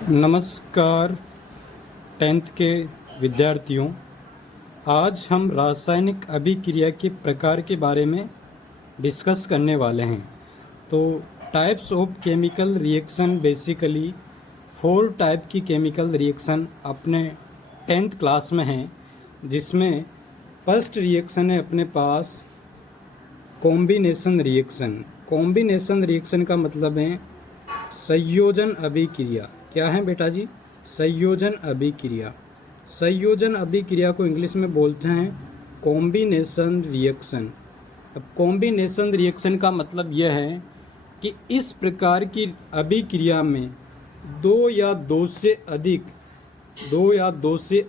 नमस्कार टेंथ के विद्यार्थियों। आज हम रासायनिक अभिक्रिया के प्रकार के बारे में डिस्कस करने वाले हैं। तो types of chemical reaction, basically 4 type की केमिकल रिएक्शन अपने 10th क्लास में हैं, जिसमें फर्स्ट रिएक्शन है अपने पास कॉम्बिनेशन रिएक्शन। कॉम्बिनेशन रिएक्शन का मतलब है संयोजन अभिक्रिया। क्या है बेटा जी? संयोजन अभिक्रिया। संयोजन अभिक्रिया को इंग्लिश में बोलते हैं कॉम्बिनेशन रिएक्शन। अब कॉम्बिनेशन रिएक्शन का मतलब यह है कि इस प्रकार की अभिक्रिया में दो या दो से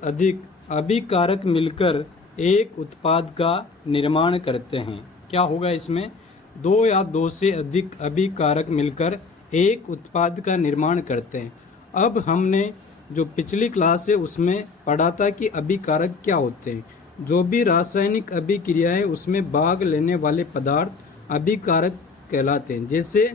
अधिक अभिकारक मिलकर एक उत्पाद का निर्माण करते हैं। क्या होगा इसमें? दो या दो से अधिक अभिकारक मिलकर एक उत्पाद का निर्माण करते हैं। अब हमने जो पिछली क्लास है उसमें पढ़ा था कि अभिकारक क्या होते हैं। जो भी रासायनिक अभिक्रियाएं उसमें भाग लेने वाले पदार्थ अभिकारक कहलाते हैं। जैसे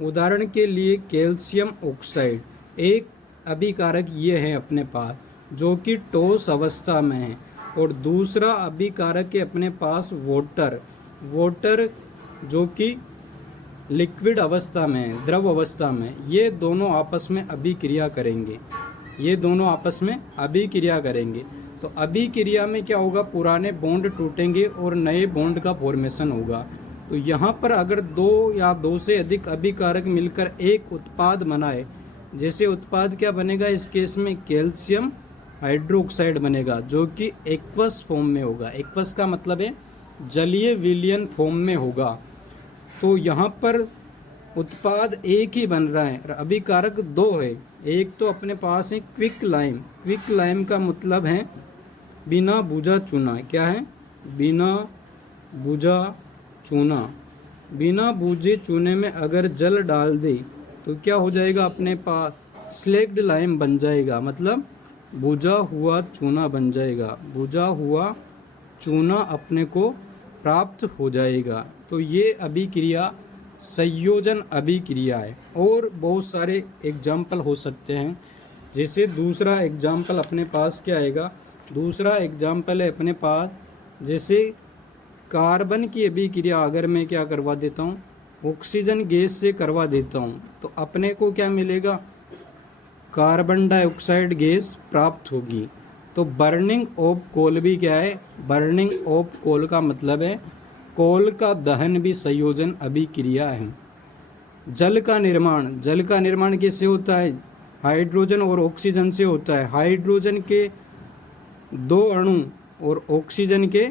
उदाहरण के लिए कैल्शियम ऑक्साइड एक अभिकारक ये है अपने पास, जो कि ठोस अवस्था में है। और दूसरा अभिकारक है अपने पास वाटर जो कि लिक्विड अवस्था में, द्रव अवस्था में। ये दोनों आपस में अभिक्रिया करेंगे। तो अभिक्रिया में क्या होगा? पुराने बॉन्ड टूटेंगे और नए बॉन्ड का फॉर्मेशन होगा। तो यहाँ पर अगर दो या दो से अधिक अभिकारक मिलकर एक उत्पाद बनाए, जैसे उत्पाद क्या बनेगा इस केस में? कैल्शियम हाइड्रोक्साइड बनेगा, जो कि एक्वस फॉर्म में होगा। एक्वस का मतलब है जलीय विलयन फॉर्म में होगा। तो यहाँ पर उत्पाद एक ही बन रहा है, अभिकारक दो है। एक तो अपने पास है क्विक लाइम का मतलब है बिना बुझा चूना। क्या है? बिना बुझे चूने में अगर जल डाल दे तो क्या हो जाएगा? अपने पास स्लेक्ड लाइम बन जाएगा, मतलब बुझा हुआ चूना बन जाएगा। बुझा हुआ चूना अपने को प्राप्त हो जाएगा। तो ये अभिक्रिया संयोजन अभिक्रिया है। और बहुत सारे एग्जाम्पल हो सकते हैं। जैसे दूसरा एग्जाम्पल अपने पास क्या आएगा? दूसरा एग्जाम्पल है अपने पास, जैसे कार्बन की अभिक्रिया अगर मैं क्या करवा देता हूँ, ऑक्सीजन गैस से करवा देता हूँ, तो अपने को क्या मिलेगा? कार्बन डाइऑक्साइड गैस प्राप्त होगी। तो बर्निंग ऑफ कोल भी क्या है? बर्निंग ऑफ कोल का मतलब है कोल का दहन भी संयोजन अभिक्रिया है। जल का निर्माण कैसे होता है? हाइड्रोजन और ऑक्सीजन से होता है। हाइड्रोजन के 2 अणु और ऑक्सीजन के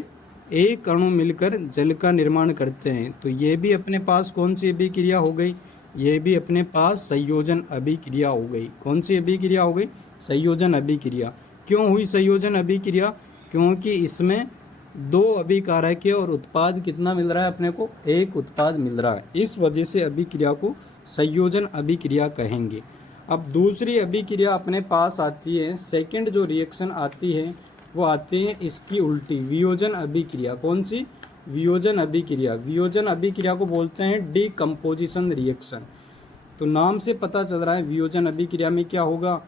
1 अणु मिलकर जल का निर्माण करते हैं। तो ये भी अपने पास कौन सी अभिक्रिया हो गई? ये भी अपने पास संयोजन अभिक्रिया हो गई। कौन सी अभिक्रिया हो गई? संयोजन अभिक्रिया। क्यों हुई संयोजन अभिक्रिया? क्योंकि इसमें 2 अभिकारक है और उत्पाद कितना मिल रहा है अपने को? एक उत्पाद मिल रहा है। इस वजह से अभिक्रिया को संयोजन अभिक्रिया कहेंगे। अब दूसरी अभिक्रिया अपने पास आती है, सेकंड जो रिएक्शन आती है वो आती है इसकी उल्टी, वियोजन अभिक्रिया। कौन सी? वियोजन अभिक्रिया। वियोजन अभिक्रिया को बोलते हैं डीकम्पोजिशन रिएक्शन। तो नाम से पता चल रहा है वियोजन अभिक्रिया में क्या होगा?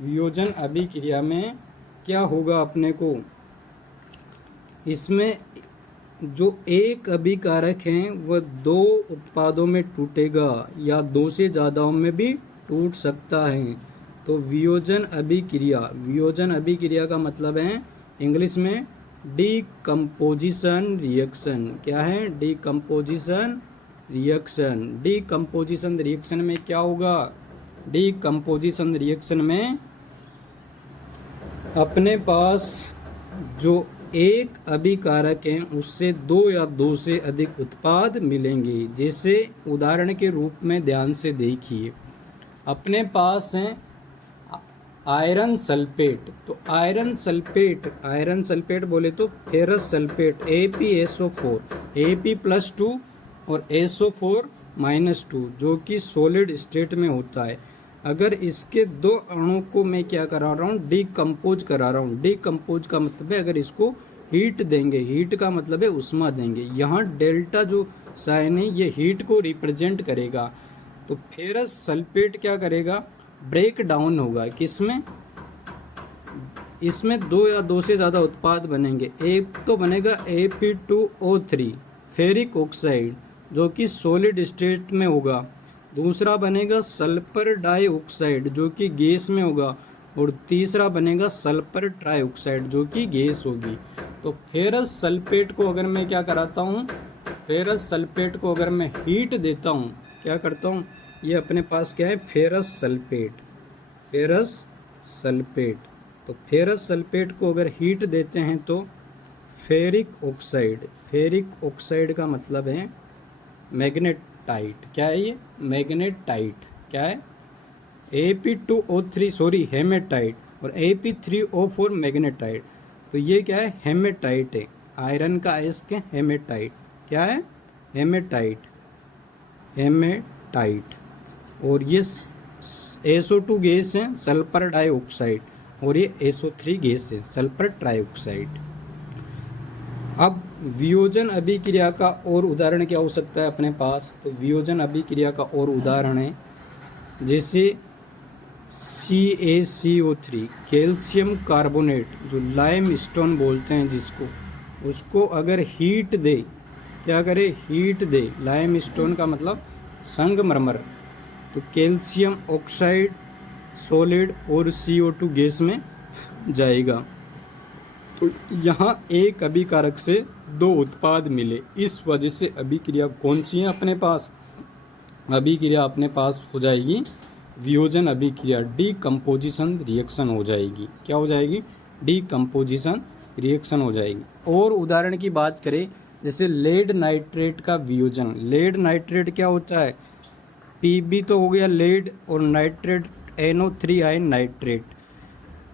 वियोजन अभिक्रिया में क्या होगा अपने को? इसमें जो एक अभिकारक है वह 2 उत्पादों में टूटेगा या 2 से ज़्यादाओं में भी टूट सकता है। तो वियोजन अभिक्रिया का मतलब है इंग्लिश में डीकम्पोजिशन रिएक्शन। क्या है? डीकम्पोजिशन रिएक्शन में क्या होगा? डीकम्पोजिशन रिएक्शन में अपने पास जो एक अभिकारक है उससे 2 या 2 से अधिक उत्पाद मिलेंगे। जैसे उदाहरण के रूप में ध्यान से देखिए, अपने पास है आयरन सल्फेट। तो आयरन सल्फेट बोले तो फेरस सल्फेट ApSO4, Ap+2 और SO4-2, जो कि सॉलिड स्टेट में होता है। अगर इसके 2 अणु को मैं क्या करा रहा हूँ? डीकम्पोज करा रहा हूँ। डीकम्पोज का मतलब है अगर इसको हीट देंगे, हीट का मतलब है उष्मा देंगे। यहाँ डेल्टा जो साइन है ये हीट को रिप्रेजेंट करेगा। तो फेरस सल्फेट क्या करेगा? ब्रेक डाउन होगा किसमें, इसमें दो या दो से ज़्यादा उत्पाद बनेंगे। एक तो बनेगा Ap2O3 फेरिक ऑक्साइड जो कि सॉलिड स्टेट में होगा, दूसरा बनेगा सल्फर डाइऑक्साइड जो कि गैस में होगा, और तीसरा बनेगा सल्फर ट्राइऑक्साइड जो कि गैस होगी। तो फेरस सल्फेट को अगर मैं क्या कराता हूँ, फेरस सल्फेट को अगर मैं हीट देता हूँ, क्या करता हूँ, ये अपने पास क्या है, फेरस सल्फेट, फेरस सल्फेट। तो फेरस सल्फेट को अगर हीट देते हैं तो फेरिक ऑक्साइड, फेरिक ऑक्साइड का मतलब है मैग्नेटाइट। क्या है ये, मैग्नेटाइट। क्या है, Ap2O3 सॉरी हेमेटाइट, और Ap3O4 मैग्नेटाइट। तो ये क्या है, हेमेटाइट है, आयरन का अयस्क है हेमेटाइट। क्या है, हेमेटाइट, हेमेटाइट। और ये SO2 गैस है सल्फर डाइऑक्साइड, और ये SO3 गैस है सल्फर ट्राइऑक्साइड। अब वियोजन अभिक्रिया का और उदाहरण क्या हो सकता है अपने पास, तो वियोजन अभिक्रिया का और उदाहरण है जैसे CaCO3 कैल्शियम कार्बोनेट, जो लाइम स्टोन बोलते हैं जिसको, उसको अगर हीट दे, क्या करे, हीट दे, लाइम स्टोन का मतलब संगमरमर, तो कैल्शियम ऑक्साइड सॉलिड और CO2 गैस में जाएगा। तो यहाँ एक अभिकारक से दो उत्पाद मिले, इस वजह से अभिक्रिया कौन सी है अपने पास, अभिक्रिया अपने पास हो जाएगी वियोजन अभिक्रिया, डीकम्पोजिशन रिएक्शन हो जाएगी। क्या हो जाएगी, डीकम्पोजिशन रिएक्शन हो जाएगी। और उदाहरण की बात करें जैसे लेड नाइट्रेट का वियोजन, लेड नाइट्रेट क्या होता है, Pb तो हो गया लेड, और नाइट्रेट NO3 आयन नाइट्रेट।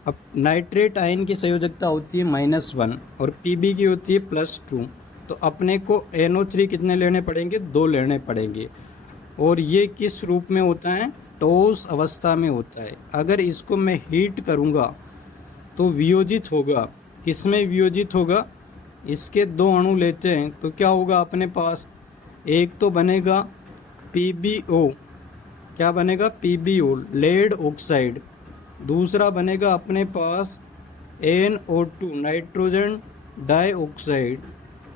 अब नाइट्रेट आयन की संयोजकता होती है -1 और Pb की होती है +2, तो अपने को NO3 कितने लेने पड़ेंगे, 2 लेने पड़ेंगे। और ये किस रूप में होता है, ठोस अवस्था में होता है। अगर इसको मैं हीट करूँगा तो वियोजित होगा, किसमें वियोजित होगा, इसके 2 अणु लेते हैं तो क्या होगा अपने पास, एक तो बनेगा PbO, क्या बनेगा, PbO लेड ऑक्साइड, दूसरा बनेगा अपने पास NO2 नाइट्रोजन डाइऑक्साइड,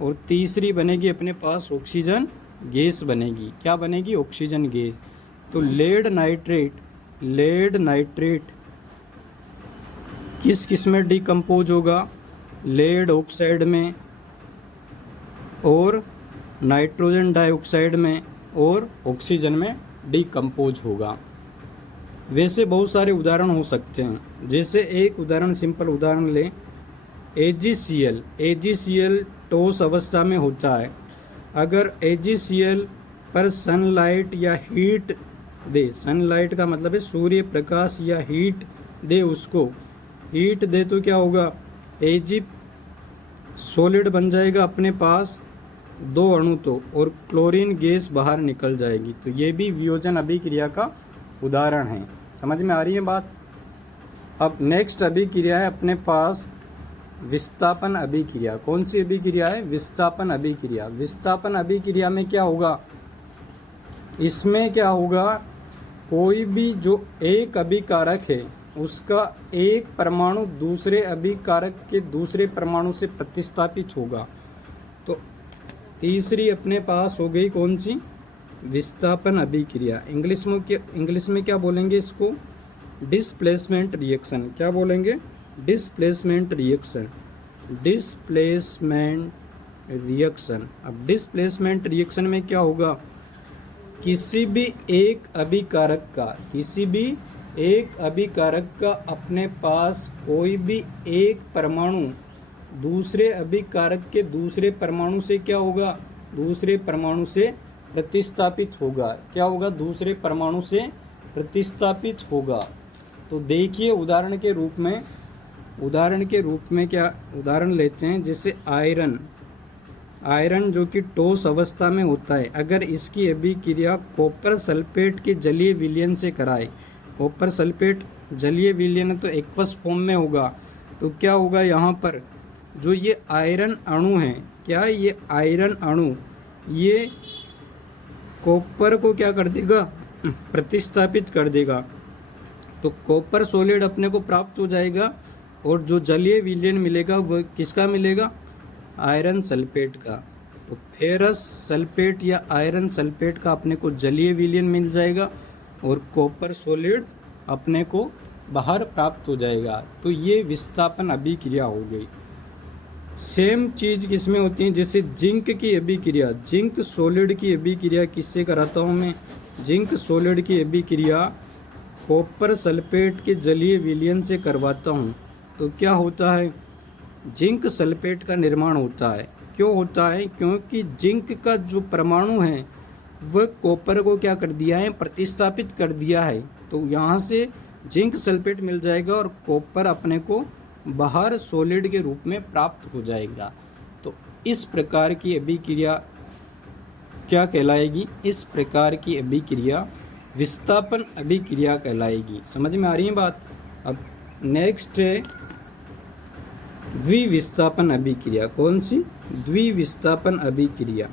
और तीसरी बनेगी अपने पास ऑक्सीजन गैस बनेगी। क्या बनेगी, ऑक्सीजन गैस। तो लेड नाइट्रेट, लेड नाइट्रेट किस किस में डिकम्पोज होगा, लेड ऑक्साइड में और नाइट्रोजन डाइऑक्साइड में और ऑक्सीजन में डिकम्पोज होगा। वैसे बहुत सारे उदाहरण हो सकते हैं, जैसे एक उदाहरण, सिंपल उदाहरण लें, AgCl, AgCl ठोस अवस्था में होता है। अगर AgCl पर सनलाइट या हीट दे, सनलाइट का मतलब है सूर्य प्रकाश या हीट दे, उसको हीट दे तो क्या होगा, Ag सॉलिड बन जाएगा अपने पास 2 अणु तो, और क्लोरीन गैस बाहर निकल जाएगी। तो ये भी वियोजन अभिक्रिया का उदाहरण है। समझ में आ रही है बात। अब नेक्स्ट अभिक्रिया है अपने पास विस्थापन अभिक्रिया। कौन सी अभिक्रिया है, विस्थापन अभिक्रिया। विस्थापन अभिक्रिया में क्या होगा, इसमें क्या होगा, कोई भी जो एक अभिकारक है उसका एक परमाणु दूसरे अभिकारक के दूसरे परमाणु से प्रतिस्थापित होगा। तो तीसरी अपने पास हो गई कौन सी, विस्थापन अभिक्रिया। इंग्लिश में क्या बोलेंगे इसको, डिस्प्लेसमेंट रिएक्शन। क्या बोलेंगे, डिस्प्लेसमेंट रिएक्शन, डिस्प्लेसमेंट रिएक्शन। अब डिस्प्लेसमेंट रिएक्शन में क्या होगा, किसी भी एक अभिकारक का, किसी भी एक अभिकारक का अपने पास कोई भी एक परमाणु दूसरे अभिकारक के दूसरे परमाणु से क्या होगा, दूसरे परमाणु से प्रतिस्थापित होगा। क्या होगा, दूसरे परमाणु से प्रतिस्थापित होगा। तो देखिए उदाहरण के रूप में क्या उदाहरण लेते हैं, जैसे आयरन, आयरन जो कि ठोस अवस्था में होता है, अगर इसकी अभिक्रिया कॉपर सल्फेट के जलीय विलयन से कराए, कॉपर सल्फेट जलीय विलयन तो एक्वस फॉर्म में होगा, तो क्या होगा, यहाँ पर जो ये आयरन अणु है, क्या ये आयरन अणु ये कॉपर को क्या कर देगा, प्रतिस्थापित कर देगा। तो कॉपर सॉलिड अपने को प्राप्त हो जाएगा, और जो जलीय विलयन मिलेगा वह किसका मिलेगा? आयरन सल्फेट का। तो फेरस सल्फेट या आयरन सल्फेट का अपने को जलीय विलयन मिल जाएगा, और कॉपर सॉलिड अपने को बाहर प्राप्त हो जाएगा। तो ये विस्थापन अभिक्रिया हो गई। सेम चीज़ किसमें होती है? जैसे जिंक की अभिक्रिया, जिंक सॉलिड की अभिक्रिया किससे कराता हूँ मैं? जिंक सॉलिड की अभिक्रिया कॉपर सल्फेट के जलीय विलयन से करवाता हूँ। तो क्या होता है? जिंक सल्फेट का निर्माण होता है। क्यों होता है? क्योंकि जिंक का जो परमाणु है वह कॉपर को क्या कर दिया है? प्रतिस्थापित कर दिया है। तो यहाँ से जिंक सल्फेट मिल जाएगा और कॉपर अपने को बाहर सॉलिड के रूप में प्राप्त हो जाएगा। तो इस प्रकार की अभिक्रिया क्या कहलाएगी? इस प्रकार की अभिक्रिया विस्थापन अभिक्रिया कहलाएगी। समझ में आ रही है बात? अब नेक्स्ट है द्विविस्थापन अभिक्रिया। कौन सी? द्विविस्थापन अभिक्रिया।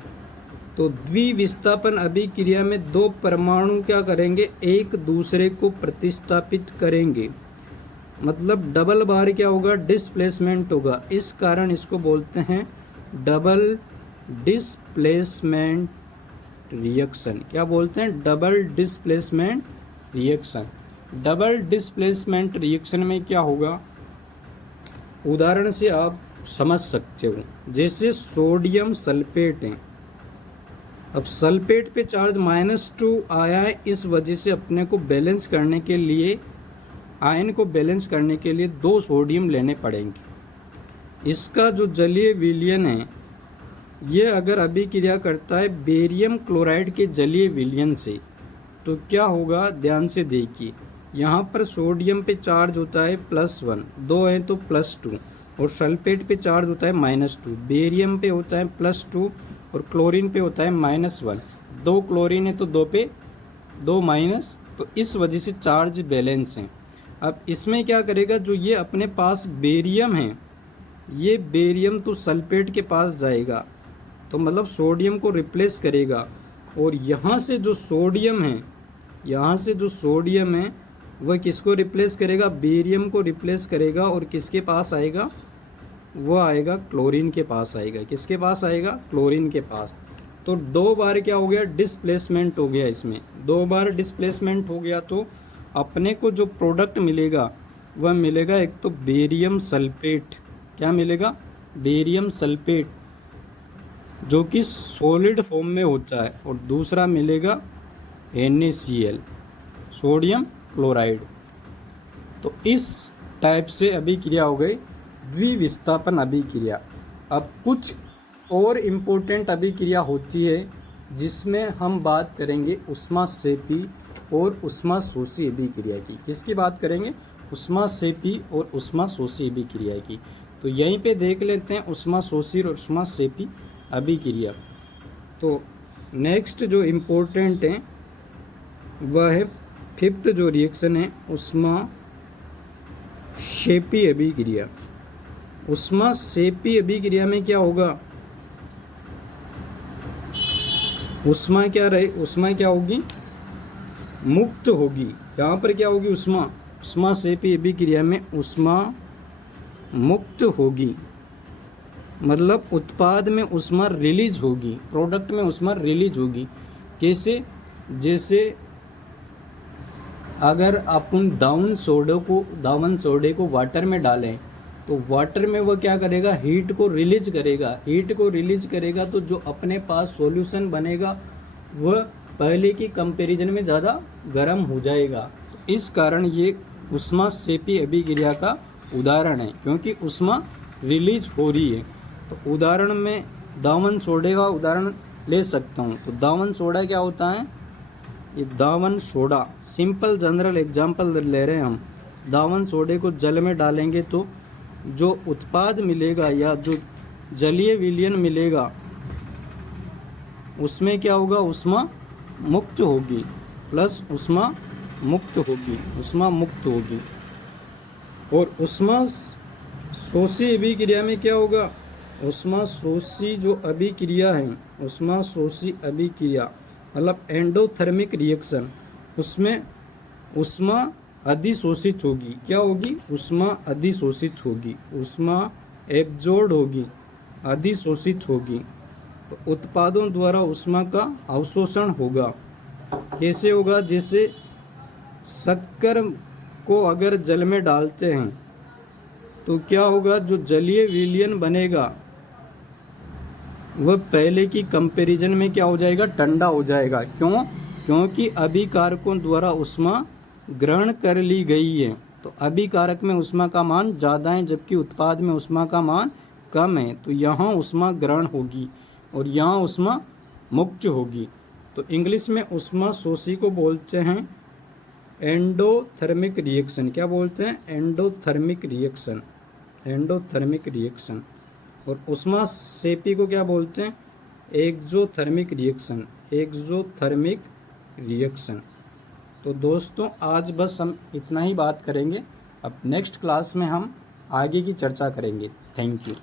तो द्विविस्थापन अभिक्रिया में दो परमाणु क्या करेंगे? एक दूसरे को प्रतिस्थापित करेंगे, मतलब डबल बार क्या होगा? डिस्प्लेसमेंट होगा। इस कारण इसको बोलते हैं डबल डिस्प्लेसमेंट रिएक्शन। क्या बोलते हैं? Double displacement reaction. Double displacement reaction में क्या होगा? उदाहरण से आप समझ सकते हो। जैसे सोडियम सल्फेट है, अब सल्फेट पे चार्ज -2 आया है, इस वजह से अपने को बैलेंस करने के लिए, आयन को बैलेंस करने के लिए 2 सोडियम लेने पड़ेंगे। इसका जो जलीय विलयन है ये अगर अभिक्रिया करता है बेरियम क्लोराइड के जलीय विलयन से, तो क्या होगा? ध्यान से देखिए, यहाँ पर सोडियम पे चार्ज होता है +1, 2 है तो +2, और सल्फेट पे चार्ज होता है -2, बेरियम पे होता है +2 और क्लोरीन पे होता है -1। 2 क्लोरीन है तो 2 पे 2 माइनस, तो इस वजह से चार्ज बैलेंस है। अब इसमें क्या करेगा? जो ये अपने पास बेरियम है, ये बेरियम तो सल्फेट के पास जाएगा, तो मतलब सोडियम को रिप्लेस करेगा, और यहाँ से जो सोडियम है, यहाँ से जो सोडियम है वह किसको रिप्लेस करेगा? बेरियम को रिप्लेस करेगा, और किसके पास आएगा? वो आएगा क्लोरीन के पास आएगा। किसके पास आएगा? क्लोरीन के पास। तो 2 बार क्या हो गया? डिस्प्लेसमेंट हो गया। इसमें 2 बार डिस्प्लेसमेंट हो गया, तो अपने को जो प्रोडक्ट मिलेगा वह मिलेगा, एक तो बेरियम सल्फेट। क्या मिलेगा? बेरियम सल्फेट, जो कि सॉलिड फॉर्म में होता है, और दूसरा मिलेगा NaCl, सोडियम क्लोराइड। तो इस टाइप से अभिक्रिया हो गई द्विविस्थापन अभिक्रिया। अब कुछ और इम्पोर्टेंट अभिक्रिया होती है जिसमें हम बात करेंगे ऊष्माक्षेपी और ऊष्माशोषी अभिक्रिया की। किसकी बात करेंगे? ऊष्माक्षेपी और ऊष्माशोषी अभिक्रिया की। तो यहीं पे देख लेते हैं ऊष्माशोषी और ऊष्माक्षेपी अभिक्रिया। तो नेक्स्ट जो इम्पोर्टेंट है वह है 5th जो रिएक्शन है ऊष्माक्षेपी अभिक्रिया। ऊष्माक्षेपी अभिक्रिया में क्या होगा? ऊष्मा क्या रहे? ऊष्मा क्या होगी? मुक्त होगी। यहाँ पर क्या होगी? ऊष्मा। ऊष्माक्षेपी अभिक्रिया में ऊष्मा मुक्त होगी, मतलब उत्पाद में ऊष्मा रिलीज होगी, प्रोडक्ट में ऊष्मा रिलीज होगी। कैसे? जैसे अगर अपन दावन सोडे को वाटर में डालें, तो वाटर में वह क्या करेगा? हीट को रिलीज करेगा। हीट को रिलीज करेगा तो जो अपने पास सॉल्यूशन बनेगा वह पहले की कंपैरिजन में ज़्यादा गर्म हो जाएगा। तो इस कारण ये ऊष्माक्षेपी अभिक्रिया का उदाहरण है, क्योंकि ऊष्मा रिलीज हो रही है। तो उदाहरण में दावन सोडे का उदाहरण ले सकता हूँ। तो दावन सोडा क्या होता है? ये दावन सोडा, सिंपल जनरल एग्जांपल ले रहे हैं हम। दावन सोडे को जल में डालेंगे तो जो उत्पाद मिलेगा या जो जलीय विलयन मिलेगा उसमें क्या होगा? ऊष्मा मुक्त होगी, प्लस ऊष्मा मुक्त होगी, ऊष्मा मुक्त होगी। और ऊष्माशोषी अभिक्रिया में क्या होगा? ऊष्माशोषी जो अभिक्रिया है, ऊष्माशोषी अभिक्रिया मतलब एंडोथर्मिक रिएक्शन, उसमें ऊष्मा अधिशोषित होगी। क्या होगी? ऊष्मा अधिशोषित होगी। ऊष्मा एब्जॉर्ब होगी, अधिशोषित होगी। तो उत्पादों द्वारा ऊष्मा का अवशोषण होगा। कैसे होगा? जैसे शक्कर को अगर जल में डालते हैं तो क्या होगा? जो जलीय विलयन बनेगा वह पहले की कंपैरिजन में क्या हो जाएगा? ठंडा हो जाएगा। क्यों? क्योंकि अभिकारकों द्वारा ऊष्मा ग्रहण कर ली गई है। तो अभिकारक में ऊष्मा का मान ज़्यादा है जबकि उत्पाद में ऊष्मा का मान कम है। तो यहाँ ऊष्मा ग्रहण होगी और यहाँ ऊष्मा मुक्त होगी। तो इंग्लिश में ऊष्मा शोषी को बोलते हैं एंडोथर्मिक रिएक्शन। क्या बोलते हैं? Endothermic reaction. Endothermic reaction. और ऊष्मा सेपी को क्या बोलते हैं? Exothermic reaction. Exothermic reaction. तो दोस्तों आज बस हम इतना ही बात करेंगे। अब नेक्स्ट क्लास में हम आगे की चर्चा करेंगे। Thank you.